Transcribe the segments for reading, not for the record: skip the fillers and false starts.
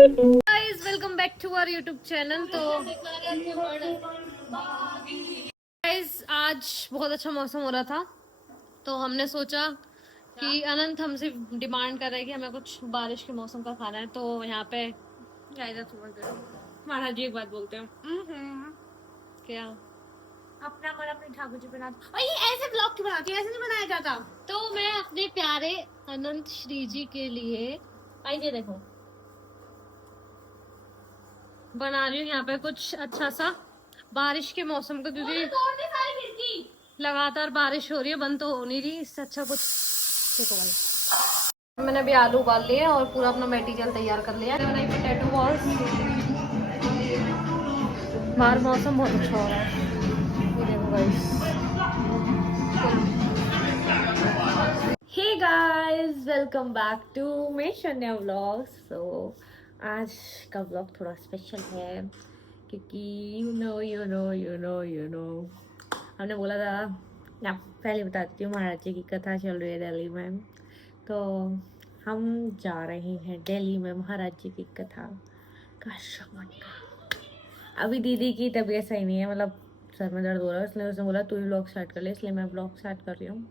Guys welcome back to our YouTube channel. तो guys आज बहुत अच्छा मौसम हो रहा था, तो हमने सोचा कि अनंत हमसे डिमांड कर रहा है कि हमें कुछ बारिश के मौसम का खाना है। तो यहाँ पे महाराज जी एक बात बोलते हैं क्या अपना मन अपने ठाकुर जी बना और ये ऐसे ब्लॉग क्यों बनाती है? ऐसे नहीं बनाया जाता। तो मैं अपने प्यारे अनंत श्री जी के लिए आइए देखो बना रही हूँ यहाँ पे कुछ अच्छा सा बारिश के मौसम का, क्योंकि लगातार बारिश हो रही है, बंद तो हो नहीं रही। इससे अच्छा कुछ देखो भाई, मैंने अभी आलू उबाल लिए और पूरा अपना मटेरियल तैयार कर लिया। मैंने पोटैटो बॉल्स, बाहर मौसम बहुत अच्छा हो रहा है, ये देखो guys. Hey guys, welcome back to my Shanya vlogs. So आज का व्लॉग थोड़ा स्पेशल है क्योंकि यू नो हमने बोला था, मैं पहले बताती हूँ, महाराज जी की कथा चल रही है दिल्ली में। तो हम जा रहे हैं दिल्ली में महाराज जी की कथा का श्रवण का। अभी दीदी की तबीयत सही नहीं है, मतलब सर में दर्द हो रहा है, इसलिए उसने बोला तू ही व्लॉग स्टार्ट कर ले, इसलिए मैं व्लॉग स्टार्ट कर रही हूँ।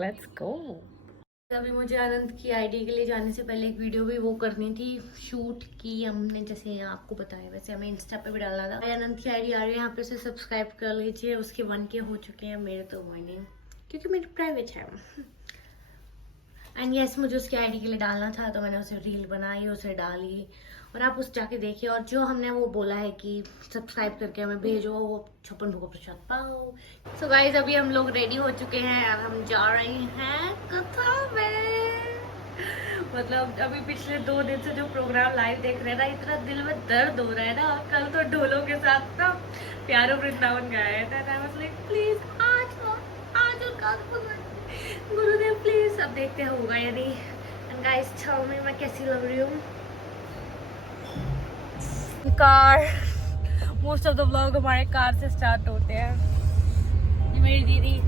Let's go. अभी मुझे आनंद की आईडी के लिए जाने से पहले एक वीडियो भी वो करनी थी, शूट की हमने, जैसे आपको बताया वैसे हमें इंस्टा पे भी डाला था। आनंद की आईडी आ रही है, यहाँ पे उसे सब्सक्राइब कर लीजिए। उसके 1K हो चुके हैं, मेरे तो हुए नहीं क्योंकि मेरी प्राइवेट है। एंड यस, मुझे उसकी आईडी के लिए डालना था, तो मैंने उसे रील बनाई, उसे डाली, और आप उस जाके देखिए। और जो हमने वो बोला है कि सब्सक्राइब करके हमें भेजो, वो 56 भोग प्रसाद पाओ। सो गाइज, अभी हम लोग रेडी हो चुके हैं और हम जा रहे हैं कथा में। मतलब अभी पिछले 2 दिन से जो प्रोग्राम लाइव देख रहे हैं ना, इतना दिल में दर्द हो रहा है ना। कल तो ढोलों के साथ ना प्यारो वृंदावन गाया था, प्लीज आज गुरुदेव प्लीज। अब देखते हैं होगा या नहीं। एंड गाइस, टेल मी मैं कैसी लग रही हूँ। Car, most of the vlog हमारे कार से स्टार्ट होते हैं। ये मेरी दीदी,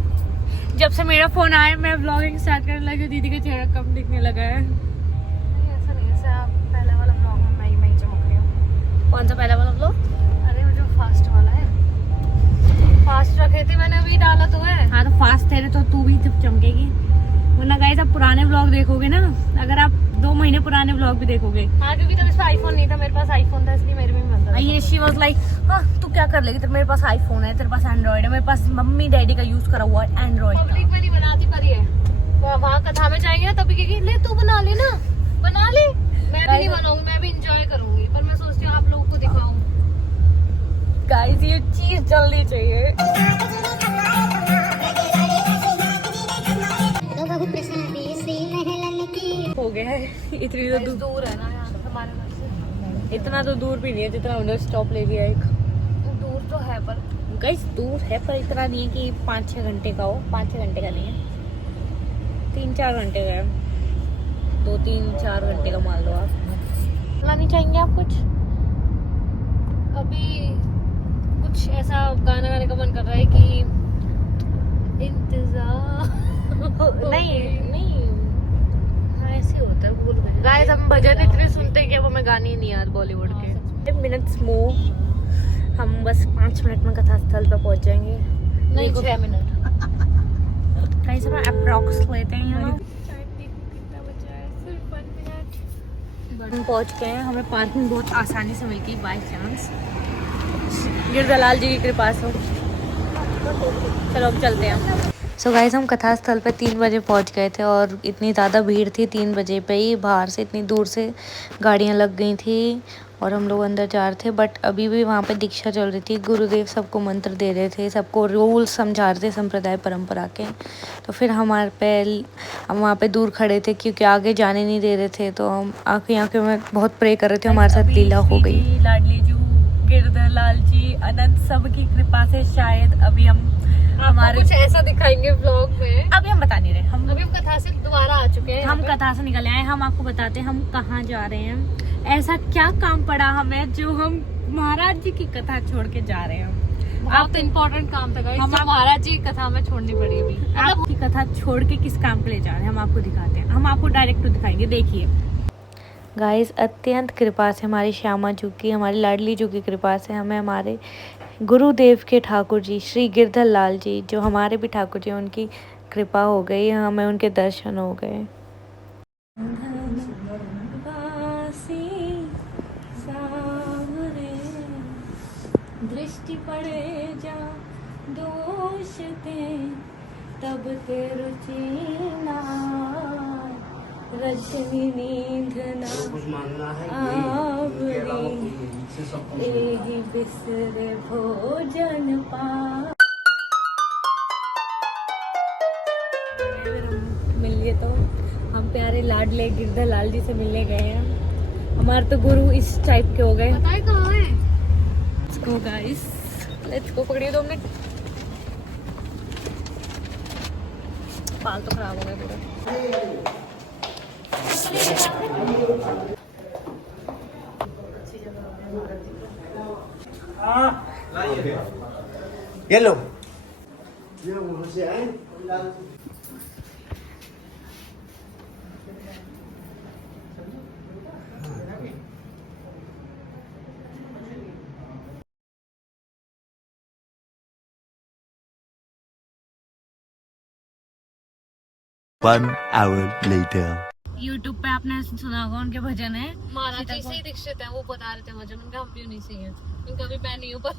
जब से मेरा फोन आया मैं व्लॉगिंग स्टार्ट करने लगी, दीदी का चेहरा कम दिखने लगा है। ऐसा नहीं, ऐसा पहले वाला व्लॉग में मैं ही चमक रही हूँ। कौन सा पहला वाला व्लॉग? अरे वो जो फास्ट वाला है, फास्ट रखे थे मैंने, अभी डाला तो है। हाँ तो फास्ट थे तो तू भी तब चमकेगी, वरना गाइस आप पुराने व्लॉग देखोगे ना, अगर आप 2 महीने पुराने व्लॉग भी देखोगे। हाँ, क्योंकि तब इसका आईफोन नहीं था, मेरे पास आईफोन था, इसलिए मेरे में बनता था। ये शी वाज लाइक, हाँ तू क्या कर लेगी, तेरे मेरे पास आईफोन है, तेरे पास एंड्रॉइड है, मेरे पास मम्मी डैडी का यूज करा हुआ है एंड्रॉइड। पब्लिक में नहीं बनाती पर ये वहाँ कथा में जाएंगे ना, तभी कहेगी ले तू बना ले ना, बना ले। मैं भी नहीं बनाऊंगी, मैं भी इंजॉय करूंगी, पर मैं सोचती हूँ आप लोगों को दिखाऊं। गाइस, ये चीज जल्दी चाहिए। हो गया है, इतनी तो दूर है ना यहाँ से, हमारे घर से इतना तो दूर भी नहीं है जितना उन्होंने स्टॉप ले लिया। एक दूर तो है, पर गाइस दूर है, पर इतना नहीं है कि 5-6 घंटे का हो। 5-6 घंटे का नहीं है, 3-4 घंटे का है। 2-3-4 घंटे का मान लो आप। लानी चाहेंगे आप कुछ? अभी कुछ ऐसा गाना गाने का मन कर रहा है कि इंतजार नहीं ऐसे होता है, भूल गए। गाइस, हम भजन इतने सुनते हैं कि अब हमें गाने नहीं याद बॉलीवुड के। मिनट्स मोर, हम बस 5 मिनट में कथा स्थल पर पहुंच जाएंगे। नहीं 6 मिनट। गाइस, हम अप्रॉक्स लेते हैं यहाँ। हम पहुंच गए हैं, हमें पार्किंग बहुत आसानी से मिल गई बाय चांस, गिरदलाल जी की कृपा से। चलो अब चलते हैं। सो गाइस, हम कथा स्थल पे 3 बजे पहुंच गए थे और इतनी ज़्यादा भीड़ थी 3 बजे पे ही, बाहर से इतनी दूर से गाड़ियां लग गई थी और हम लोग अंदर जा रहे थे। बट अभी भी वहाँ पे दीक्षा चल रही थी, गुरुदेव सबको मंत्र दे रहे थे, सबको रूल्स समझा रहे थे संप्रदाय परंपरा के। तो फिर हम वहाँ पे दूर खड़े थे क्योंकि आगे जाने नहीं दे रहे थे, तो हम आँखें में बहुत प्रे कर रहे थे, हमारे साथ लीला हो गई। लाडली जी, गिरधरलाल जी, अनंत सब की कृपा से शायद अभी हम हमारे कुछ ऐसा दिखाएंगे व्लॉग में। अभी हम बता नहीं रहे, हम कथा से दोबारा आ चुके हैं, हम कथा से निकल आए। हम आपको बताते हैं हम कहाँ जा रहे हैं, ऐसा क्या काम पड़ा हमें जो हम महाराज जी की कथा छोड़ के जा रहे हैं। आपको इम्पोर्टेंट काम था गाइस, हम महाराज जी की कथा में छोड़नी पड़ी। अभी आपकी कथा छोड़ के किस काम के लिए जा रहे हैं हम आपको दिखाते हैं, हम आपको डायरेक्ट दिखाएंगे। देखिए गाइस अत्यंत कृपा से हमारी श्यामा जू की, हमारी लाडली जू की कृपा से हमें हमारे गुरुदेव के ठाकुर जी श्री गिरधर लाल जी जो हमारे भी ठाकुर जी, उनकी कृपा हो गई, हमें उनके दर्शन हो गए। दृष्टि पड़े जा दोष दे तब ते रुचि ना रजनी नींद ना आवरी एहि बिसरे भोजन पा। मिल लिए तो हम प्यारे लाडले गिरधर लाल जी से मिलने गए हैं। हमारे तो गुरु इस टाइप के हो गए। बताए कहाँ है? Let's go guys, let's go। पकड़िए 2 मिनट। बाल तो खराब हो गए पूरे। ये लो। One hour later. YouTube पे आपने सुना होगा उनके भजन है, महाराज जी से ही दीक्षित है, वो बता रहे थे मुझे, उनका हम भी नहीं सही है, उनका भी मैं नहीं हूँ पर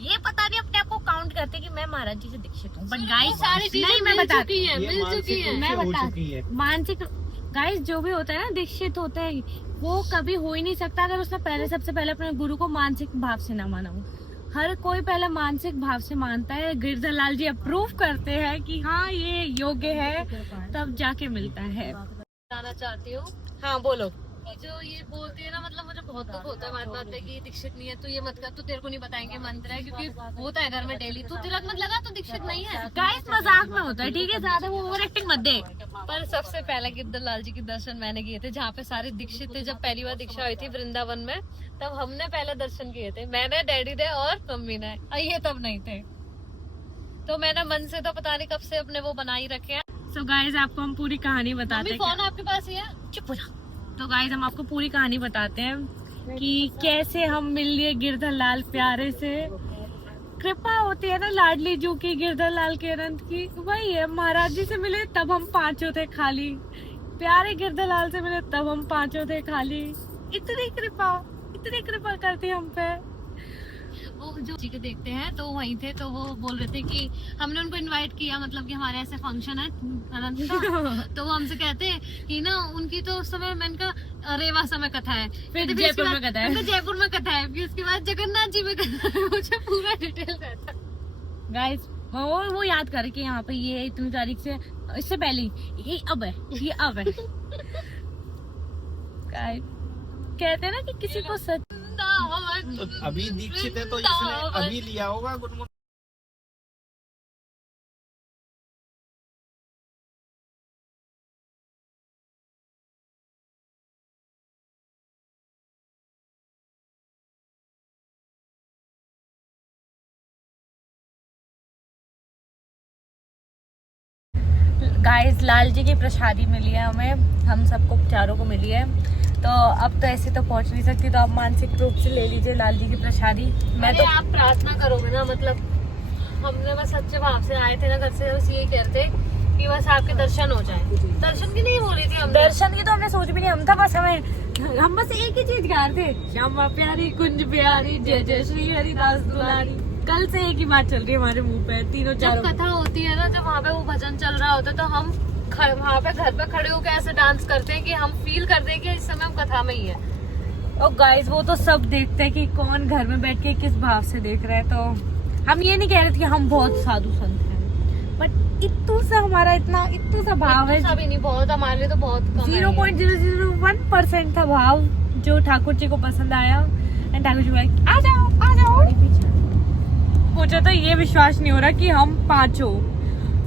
ये पता नहीं अपने आप को काउंट करते कि मैं महाराज जी से दीक्षित हूँ, बट गाइस सारी चीजें नहीं, मैं मिल बता चुकी है, मिल चुकी है। मैं बता मानसिक गाइस जो भी होता है ना दीक्षित होता है, वो कभी हो ही नहीं सकता अगर उसने पहले सबसे पहले अपने गुरु को मानसिक भाव से ना माना हो। हर कोई पहले मानसिक भाव से मानता है। गिरधर लाल जी अप्रूव करते हैं कि हाँ ये योग्य है, तब जाके मिलता है। बताना चाहती हूँ, हाँ बोलो। जो ये बोलती है ना, मतलब मुझे बहुत दुख होता है बात पे कि दीक्षित नहीं है तो ये मत कर, तो तेरे को नहीं बताएंगे मंत्र है, क्योंकि होता है घर में डेली, तू तिलक मत लगा तो दीक्षित नहीं है। गाइस मजाक में होता है, ठीक है, ज्यादा वो ओवर एक्टिंग मत दे। पर सबसे पहले गिरधर लाल जी के दर्शन मैंने किए थे, जहाँ पे सारे दीक्षित थे। जब पहली बार दीक्षा हुई थी वृंदावन में, तब हमने पहले दर्शन किए थे, मैंने, डैडी ने और मम्मी ने, और ये तब नहीं थे। तो मैंने मन से तो पता नहीं कब से अपने वो बना ही रखे हैं। सो गाइस आपको हम पूरी कहानी बताते हैं। फोन आपके पास ही है? चुप हो जा। तो गाइस हम आपको पूरी कहानी बताते हैं कि कैसे हम मिल लिए गिरधर लाल प्यारे से। कृपा होती है ना लाडली जू की, गिरधर लाल के अनंत की, वही है। महाराज जी से मिले तब हम 5 थे खाली, प्यारे गिरधर लाल से मिले तब हम 5 थे खाली। इतनी कृपा करती हम पे। वो जो जी के देखते हैं तो वहीं थे, तो वो बोल रहे थे कि हमने उनको इनवाइट किया, मतलब कि हमारे ऐसे फंक्शन है अनंत का, तो वो हमसे कहते हैं कि ना उनकी तो उस समय मैंने कहा रेवासा में कथा है, फिर जयपुर में कथा है, जयपुर में कथा है, फिर उसके बाद जगन्नाथ जी में कथा है। मुझे पूरा डिटेल रहता है गाइस। वो याद कर कि यहाँ पे ये इतनी तारीख से, इससे पहले ये अब है, ये अब है। गाइस कहते हैं ना कि किसी को सच तो अभी दीक्षित है तो इसने अभी लिया होगा। Good morning. Guys Lal ji की प्रसादी मिली है हमें, हम सबको चारों को मिली है। तो अब तो ऐसे तो पहुंच नहीं सकती, तो आप मानसिक रूप से ले लीजिए लाल जी की प्रसादी। मैं तो आप प्रार्थना करोगे ना, मतलब हमने बस सच्चे भाव से आए थे ना घर से, बस यही कहते कि बस आपके दर्शन हो जाए। दर्शन की नहीं हो रही थी हम, दर्शन की तो हमने सोच भी नहीं, हम था बस हम बस एक ही चीज गा रहे थे, श्यामा प्यारी कुंज प्यारी जय जय श्री हरिदास दुलारी। कल से एक ही बात चल रही है हमारे मुंह पे, तीनों चारों। जब कथा होती है ना, जब वहाँ पे वो भजन चल रहा होता है, तो हम वहाँ पे घर पे खड़े होकर ऐसे डांस करते हैं कि हम फील करते हैं कि इस समय हम कथा में ही है। और गाइस वो तो सब देखते हैं कि कौन घर में बैठ के किस भाव से देख रहा है। तो हम ये नहीं कह रहे थे कि हम बहुत साधु संत हैं, बट इतू सा हमारा इतू सा भाव है, अभी नहीं, बहुत हमारे लिए तो बहुत कम है। 0.001% था भाव जो ठाकुर जी को पसंद आया। एंड ठाकुर जी बोले आ जाओ। मुझे तो ये विश्वास नहीं हो रहा कि हम 5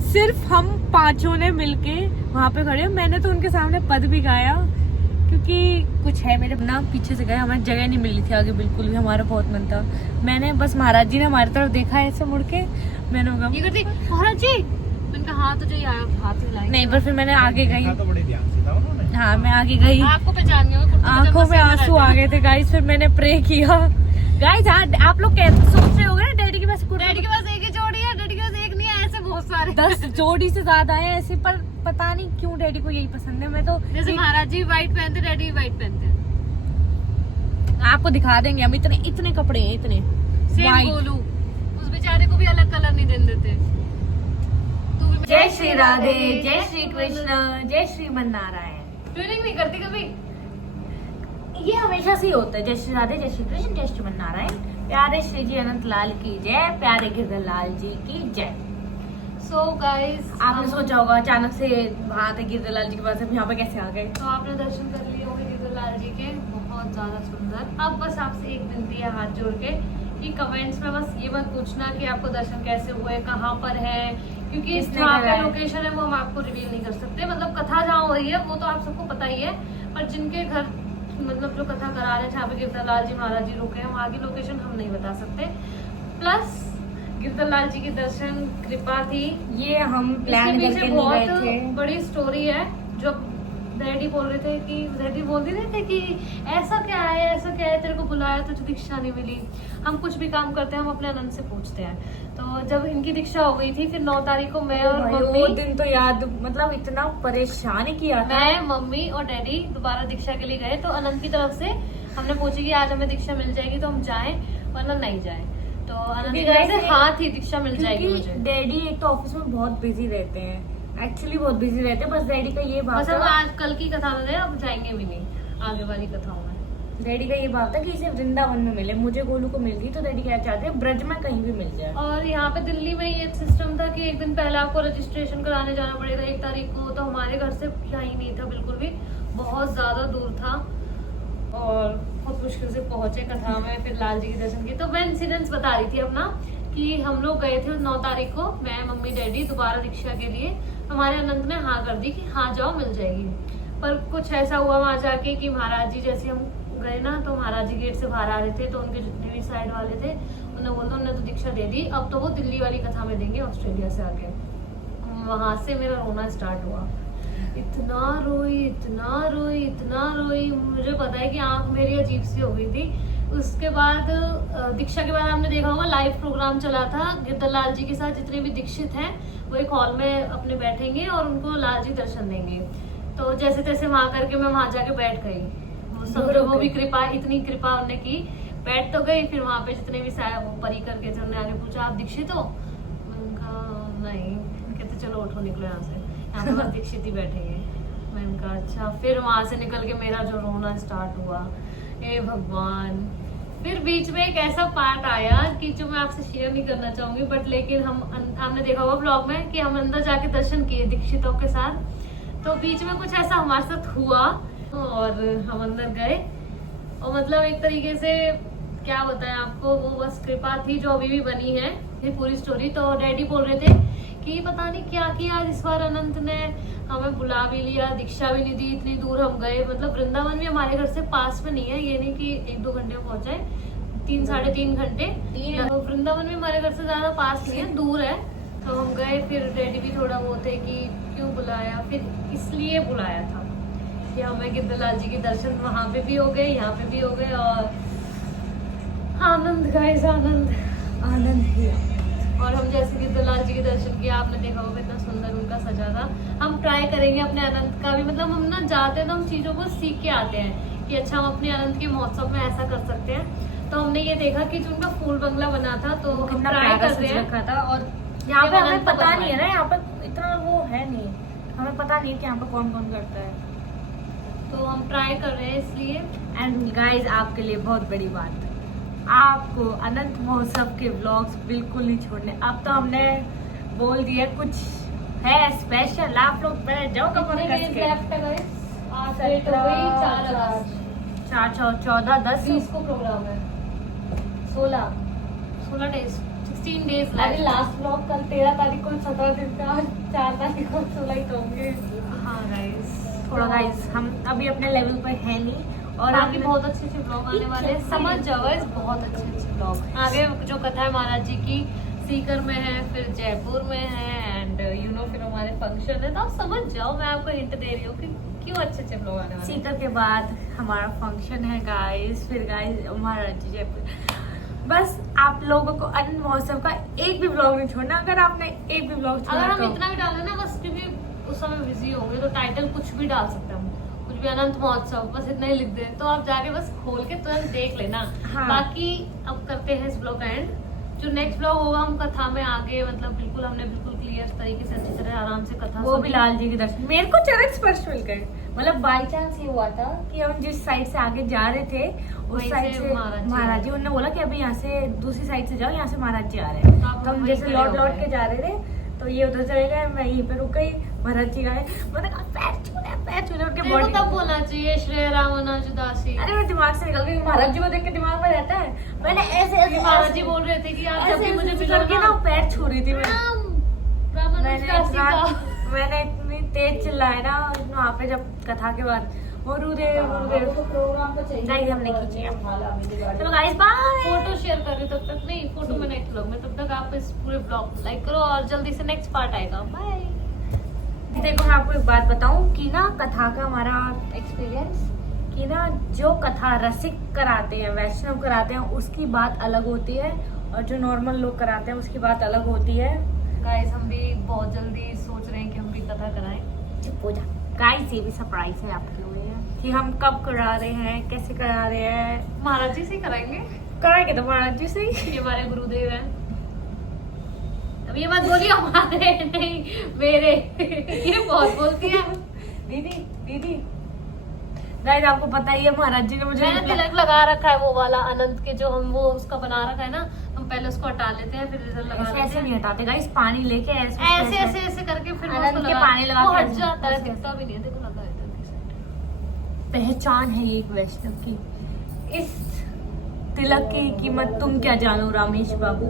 सिर्फ हम 5 ने मिलके वहाँ पे खड़े। मैंने तो उनके सामने पद भी गाया, क्योंकि कुछ है मेरे ना पीछे से गए, हमें जगह नहीं मिल रही थी आगे बिल्कुल भी, हमारा बहुत मन था। मैंने बस महाराज जी ने हमारी तरफ देखा ऐसे मुड़ के, मैंने महाराज जी उनका हाथ जो हाथ हिलाए नहीं, पर फिर मैंने आगे गई। तो बड़े ध्यान से था उन्होंने। हाँ मैं आगे गई, आपको पहचान गए, कुर्ते पजामा आंखों में से आंसू आ गए थे गाइस। फिर मैंने प्रे किया गाइस। हाँ आप लोग सोच रहे होंगे ना डैडी के पास डैडी के पास एक ही जोड़ी है, डैडी के पास एक नहीं है, ऐसे बहुत सारे 10 जोड़ी से ज्यादा है ऐसे, पर पता नहीं क्यों डैडी को यही पसंद है। मैं तो जैसे महाराज जी व्हाइट पहनते, डैडी व्हाइट पहनते हैं। आपको दिखा देंगे हम, इतने इतने कपड़े हैं इतने सेम White। गोलू, उस बेचारे को भी अलग कलर नहीं देने देते। तू भी जय श्री राधे, जय श्री कृष्ण, जय श्रीमन नारायण। ट्विनिंग नहीं करती कभी? ये हमेशा से ही होता है। जय श्री राधे, जय श्री कृष्ण, जय श्रीमन नारायण। प्यारे श्री जी अनंत लाल की जय, प्यारे गिरधरलाल जी की जय। सो गाइस, आपने सोचा होगा अचानक से वहाँ थे गिरधरलाल जी के पास, हम यहाँ पे कैसे आ गए। तो आपने दर्शन कर लिए होंगे गिरधरलाल जी के, बहुत ज्यादा सुंदर। अब बस आपसे एक विनती है हाथ जोड़ के कि कमेंट्स में बस ये मत पूछना कि आपको दर्शन कैसे हुए, कहाँ पर है, क्योंकि किसने जहाँ का कराया? लोकेशन है वो हम आपको रिवील नहीं कर सकते। मतलब कथा जहाँ हो रही है वो तो आप सबको पता ही है, पर जिनके घर मतलब जो कथा करा रहे हैं, जहाँ पे गिरधरलाल जी महाराज जी रुके हैं, वहाँ की लोकेशन हम नहीं बता सकते। प्लस गिरधरलाल जी की दर्शन कृपा थी, ये हम प्लान इसके करके पीछे नहीं गए बहुत थे। बड़ी स्टोरी है। जो डैडी बोल रहे थे कि डैडी बोल रहे थे कि ऐसा क्या है, ऐसा क्या है, तेरे को बुलाया तुझे दीक्षा नहीं मिली। हम कुछ भी काम करते हैं हम अपने आनंद से पूछते हैं। तो जब इनकी दीक्षा हो गई थी, फिर 9 तारीख को मैं और भाई, मम्मी, वो दिन तो याद, मतलब इतना परेशान किया था। मैं मम्मी और डैडी दोबारा दीक्षा के लिए गए। तो अनंत की तरफ से हमने पूछी कि आज हमें दीक्षा मिल जाएगी तो हम जाएं वरना नहीं जाएं। तो अनंत की तरफ से हाँ थी, दीक्षा मिल जाएगी मुझे। डैडी एक तो ऑफिस में बहुत बिजी रहते हैं, एक्चुअली बहुत बिजी रहते हैं। बस डैडी का ये भाव बस हम था, आज कल की कथा में गए, अब जाएंगे भी नहीं आगे वाली कथाओं में। डैडी का ये भाव था कि इसे वृंदावन में मिले। मुझे गोलू को मिल गई तो डैडी क्या चाहते हैं, ब्रज में कहीं भी मिल जाए। और यहाँ पे दिल्ली में ये सिस्टम था कि एक दिन पहले आपको रजिस्ट्रेशन कराने जाना पड़ेगा 1 तारीख को। तो हमारे घर से कहीं नहीं था बिल्कुल भी, बहुत ज्यादा दूर था और बहुत मुश्किल से पहुंचे कथा में, फिर लाल जी के दर्शन किए। तो मैं इंसिडेंट्स बता रही थी अपना कि हम लोग गए थे 9 तारीख को, मैं मम्मी डैडी दोबारा दीक्षा के लिए। हमारे अनंत ने हाँ कर दी कि हाँ जाओ मिल जाएगी। पर कुछ ऐसा हुआ वहां जाके कि महाराज जी जैसे हम गए ना, तो महाराज जी गेट से बाहर आ रहे थे, तो उनके जितने भी साइड वाले थे उन्हें बोलते उन्होंने तो दीक्षा दे दी, अब तो वो दिल्ली वाली कथा में देंगे ऑस्ट्रेलिया से आके। वहां से मेरा रोना स्टार्ट हुआ, इतना रोई इतना रोई इतना रोई, मुझे पता है कि आंख मेरी अजीब सी हो गई थी। उसके बाद दीक्षा के बाद आपने देखा होगा लाइव प्रोग्राम चला था गिरधरलाल जी के साथ। जितने भी दीक्षित हैं वो एक हॉल में अपने बैठेंगे और उनको लाल जी दर्शन देंगे। तो जैसे तैसे वहां करके मैं वहां जाके बैठ गई। वो भी कृपा, इतनी कृपा उन्होंने की, बैठ तो गई। फिर वहां पे जितने भी वो परी करके थे उन्होंने आगे पूछा आप दीक्षित हो? मैंने कहा नहीं। कहते चलो उठो निकलो यहाँ से, यहाँ पे बस दीक्षित ही बैठेंगे। मैंने कहा अच्छा। फिर वहां से निकल के मेरा जो रोना स्टार्ट हुआ, हे भगवान। फिर बीच में एक ऐसा पार्ट आया कि जो मैं आपसे शेयर नहीं करना चाहूंगी, बट लेकिन हमने देखा हुआ ब्लॉग में कि हम अंदर जाके दर्शन किए दीक्षितों के साथ। तो बीच में कुछ ऐसा हमारे साथ हुआ और हम अंदर गए और मतलब एक तरीके से क्या बताएं आपको, वो बस कृपा थी जो अभी भी बनी है ये पूरी स्टोरी। तो डैडी बोल रहे थे कि पता नहीं क्या किया आज इस बार अनंत ने, हमें बुला भी लिया, दीक्षा भी नहीं दी, इतनी दूर हम गए। मतलब वृंदावन भी हमारे घर से पास में नहीं है, ये नहीं कि 1-2 घंटे में पहुंच जाए, 3-3.5 घंटे। तो वृंदावन भी हमारे घर से ज्यादा पास नहीं है, दूर है। तो हम गए, फिर डैडी भी थोड़ा वो थे कि क्यों बुलाया, फिर इसलिए बुलाया था कि हमें गिरधरलाल जी के दर्शन वहां पे भी हो गए, यहाँ पे भी हो गए और आनंद गाइस, आनंद आनंद हुआ। और हम जैसे गिरधरलाल जी के दर्शन किया, आपने देखा होगा इतना सुंदर उनका सजा था। हम ट्राई करेंगे अपने अनंत का भी, मतलब हम ना जाते हैं तो हम चीजों को सीख के आते हैं कि अच्छा हम अपने अनंत के महोत्सव में ऐसा कर सकते हैं। तो हमने ये देखा कि जो उनका फूल बंगला बना था, तो हम ट्राई कर रहे हैं। था और यहाँ पे हमें पता नहीं है ना, यहाँ पे इतना वो है नहीं, हमें पता नहीं है कि यहाँ पे कौन कौन करता है। तो हम ट्राई कर रहे हैं इसलिए। एंड गाइज आपके लिए बहुत बड़ी बात, आपको अनंत महोत्सव के व्लॉग्स बिल्कुल नहीं छोड़ने। अब तो हमने बोल दिया कुछ है स्पेशल, आप लोग पहले जाओ कमर कस के। 4-14 10 को प्रोग्राम है, 16 डेज 16 डेज। अरे लास्ट व्लॉग कल 13 तारीख को 17 दिन का, 4 तारीख को 16 ही तो होंगे। हाँ गाइस, थोड़ा गाइस हम अभी अपने लेवल पर है नहीं और आगे बहुत अच्छे अच्छे ब्लॉग आने वाले हैं, समझ जाओ गाइस, बहुत अच्छे अच्छे ब्लॉग आगे। जो कथा है महाराज जी की सीकर में है, फिर जयपुर में है, एंड यू नो फिर हमारे फंक्शन है, तो आप समझ जाओ। मैं आपको हिंट दे रही हूँ कि क्यों अच्छे अच्छे ब्लॉग आने वाले हैं। सीता के बाद हमारा फंक्शन है गाइस, फिर गाइस हमारा जयपुर। बस आप लोगों को अनंत महोत्सव का एक भी ब्लॉग नहीं छोड़ना। अगर आपने एक भी ब्लॉग छोड़ा अगर हम तो इतना भी डालें ना, बस क्योंकि उस समय बिजी होंगे तो टाइटल कुछ भी डाल सकते हैं हम, कुछ भी अनंत महोत्सव बस इतना ही लिख दें, तो आप जाके बस खोल के तुरंत देख लेना। हाँ। बाकी अब करते हैं इस ब्लॉग का एंड। जो नेक्स्ट ब्लॉग होगा हम कथा में आगे, मतलब बिल्कुल हमने बिल्कुल क्लियर तरीके से अच्छी तरह आराम से कथा वो भी सुनी। लाल जी के दर्शन मेरे को चरण स्पर्श मिल गए। मतलब बाई चांस ये हुआ था कि हम जिस साइड से आगे जा रहे थे उस वहीं साइड से से महाराज जी, उन्होंने बोला कि अभी यहाँ से दूसरी साइड से जाओ, यहाँ से महाराज जी आ रहे हैं। तो आप तो हम वहीं जैसे खड़े लौट हो लौट गए। के जा रहे थे तो ये उधर चले गए, मैं यहीं पे रुक गई, महाराज जी आए, मैंने कहा पैर छूने उनके तेरे को बॉडी। तब बोलना चाहिए श्री राम उदासी। अरे मेरे दिमाग से निकल गई, महाराज जी को देख के दिमाग में रहता है। मैंने ऐसे ऐसे महाराज जी बोल रहे थे कि आप जब भी मुझे ऐसे मिलो करके ना पैर छू रही थी मैं। राम मैंने इतनी तेज चिल्लाया ना वहाँ पे जब कथा के बाद, गुरुदेव गुरुदेव। गाइस हमने खींची है। चलो गाइस बाय। फोटो शेयर कर रही तब तक नहीं, फोटो में नेक्स्ट ब्लॉग में, तब तक आप इस पूरे ब्लॉग को लाइक करो और जल्दी से नेक्स्ट पार्ट आएगा। बाय। देखो मैं आपको एक बात बताऊं कि ना कथा का हमारा एक्सपीरियंस कि ना जो कथा रसिक कराते हैं, वैष्णव कराते हैं, उसकी बात अलग होती है और जो नॉर्मल लोग कराते हैं उसकी बात अलग होती है। गाइस हम भी बहुत जल्दी सोच रहे हैं कि हम भी कथा कराएं। पूजा गाइस ये भी सरप्राइज है आपके लिए कि हम कब करा रहे हैं, कैसे करा रहे हैं। महाराज जी से ही कराएंगे, कराएंगे तो महाराज जी से ही। ये हमारे गुरुदेव हैं। अब ये मत बोलिए हमारे नहीं मेरे, ये बहुत बोलती है। दीदी दीदी गाइस आपको पता ही है महाराज जी ने मुझे मैंने तिलक लगा रखा है वो वाला अनंत के, जो हम वो उसका बना रखा है ना, हम पहले उसको हटा लेते हैं फिर रिजल्ट लगा ऐसे लेते ऐसे हैं। नहीं हटाते गाइस, पानी लेके ऐसे ऐसे ऐसे ऐसे करके फिर वो अनंत उसको के लगा- पानी लगा वो के हट ऐसे- जाता है, ऐसे- दिखता भी नहीं है। देखो लगा है इधर की side। पहचान है ये एक वैष्णव की। इस तिलक की कीमत तुम क्या जानो रामेश बाबू।